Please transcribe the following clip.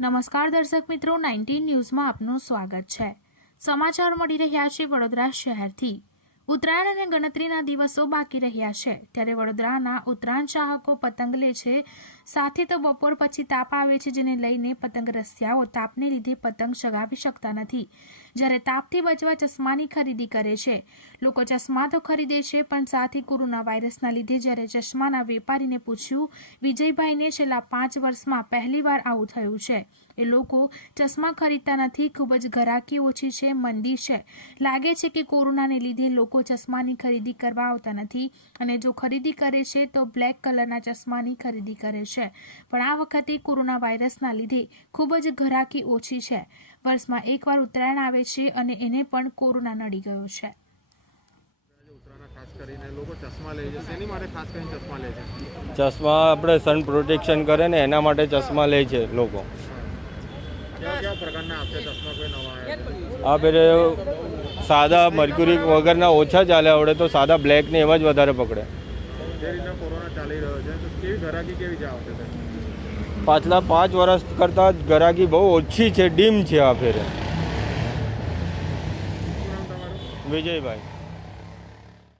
નમસ્કાર દર્શક મિત્રો નાઇન્ટીન ન્યૂઝમાં આપનું સ્વાગત છે. સમાચાર મળી રહ્યા છે વડોદરા શહેરથી. ઉત્તરાયણ અને ગણતરીના દિવસો બાકી રહ્યા છે. ત્યારે વડોદરાના ઉત્તરાયણ ચાહકો પતંગ લે છે. સાથે તો બપોર પછી તાપ આવે છે, જેને લઈને પતંગ રસિયાઓ તાપને લીધે પતંગ ચગાવી શકતા નથી. જ્યારે તાપથી બચવા ચશ્માની ખરીદી કરે છે. લોકો ચશ્મા તો ખરીદે છે, પણ સાથે કોરોના વાયરસના લીધે જ્યારે ચશ્માના વેપારીને પૂછ્યું, વિજયભાઈને છેલ્લા પાંચ વર્ષમાં પહેલીવાર આવું થયું છે? એ લોકો, ચશ્મા ખરીદતા નથી, ખૂબ જ ઘરાકી ઓછી છે, મંદી છે. લાગે છે કે કોરોનાને લીધે લોકો ચશ્માની ખરીદી કરવા આવતા નથી અને જો ખરીદી કરે છે તો બ્લેક કલરના ચશ્માની ખરીદી કરે છે. પણ આ વખતે કોરોના વાયરસના લીધે ખૂબ જ ઘરાકી ઓછી છે. વર્ષમાં એકવાર ઉત્તરાયણ આવે છે અને એને પણ કોરોના નડી ગયો છે. આજે ઉત્તરાયણ ખાસ કરીને લોકો ચશ્મા લે છે શેની માટે ખાસ કરીને ચશ્મા લે છે ચશ્મા આપણે સન પ્રોટેક્શન કરે ને એના માટે ચશ્મા લે છે લોકો. કેવા કેવા પ્રકારના આપશે ચશ્મા કોઈ નવા આવ્યા? છે આ પેલે સાદા મર્ક્યુરી વગરના ઓછા ચાલે આવડે તો સાદા બ્લેક ને એવા જ વધારે પકડે. પાછલા પાંચ વર્ષ કરતાં ગરાકી બહુ ઓછી છે ડીમ છે આ ફેરે. વિજયભાઈ.